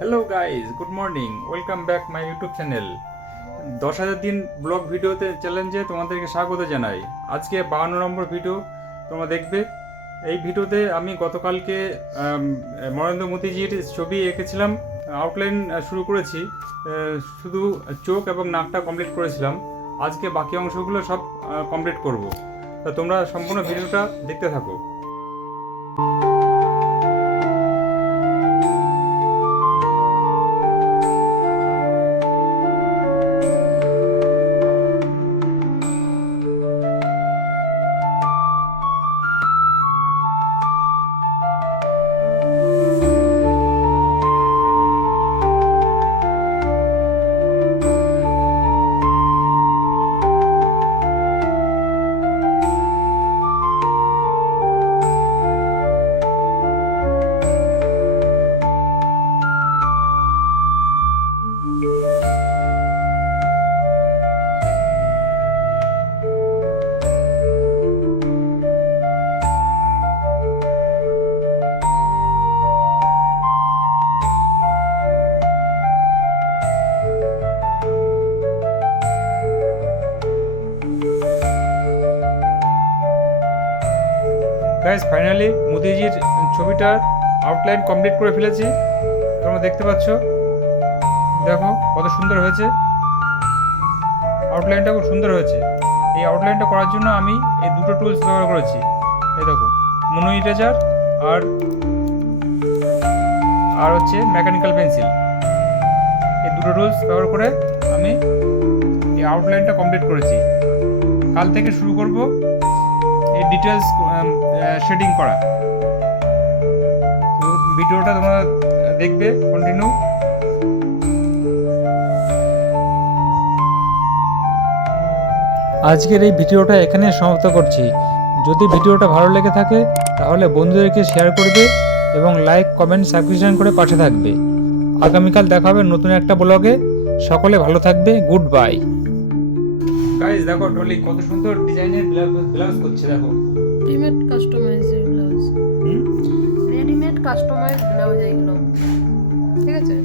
Hello guys, good morning, welcome back my YouTube channel. 10,000 দিন blog ভিডিওতে চ্যালেঞ্জে তোমাদেরকে স্বাগত জানাই। আজকে 52 নম্বর ভিডিও তোমরা দেখবে। এই ভিডিওতে আমি গতকালকে নরেন্দ্র মোদীজির ছবি এঁকেছিলাম, আউটলাইন শুরু করেছি, শুধু চোখ এবং নাকটা কমপ্লিট করেছিলাম। আজকে বাকি অংশগুলো সব কমপ্লিট করব। তা তোমরা সম্পূর্ণ ভিডিওটা দেখতে থাকো। গাইজ, ফাইনালি মোদিজির ছবিটার আউটলাইন কমপ্লিট করে ফেলেছি। তোমরা দেখতে পাচ্ছ, দেখো কত সুন্দর হয়েছে। আউটলাইনটা খুব সুন্দর হয়েছে। এই আউটলাইনটা করার জন্য আমি এই দুটো টুলস ব্যবহার করেছি। এই দেখো, মোনো ইরেজার আর হচ্ছে মেকানিক্যাল পেন্সিল। এই দুটো টুলস ব্যবহার করে আমি এই আউটলাইনটা কমপ্লিট করেছি। কাল থেকে শুরু করব এই ডিটেলস শেডিং করা। তো ভিডিওটা তোমরা দেখবে কন্টিনিউ। আজকের এই ভিডিওটা এখানে সমাপ্ত করছি। যদি ভিডিওটা ভালো লেগে থাকে তাহলে বন্ধুদেরকে শেয়ার করবে এবং লাইক, কমেন্ট, সাবস্ক্রিপশন করে পাশে থাকবে। আগামীকাল দেখা হবে নতুন একটা ব্লগে। সকলে ভালো থাকবে। Good bye. গাইস, দেখো টলি কত সুন্দর ডিজাইনের ব্লাউজ করছে। দেখো, readymade customized blouse. Readymade customized blouse এইগুলো, ঠিক আছে।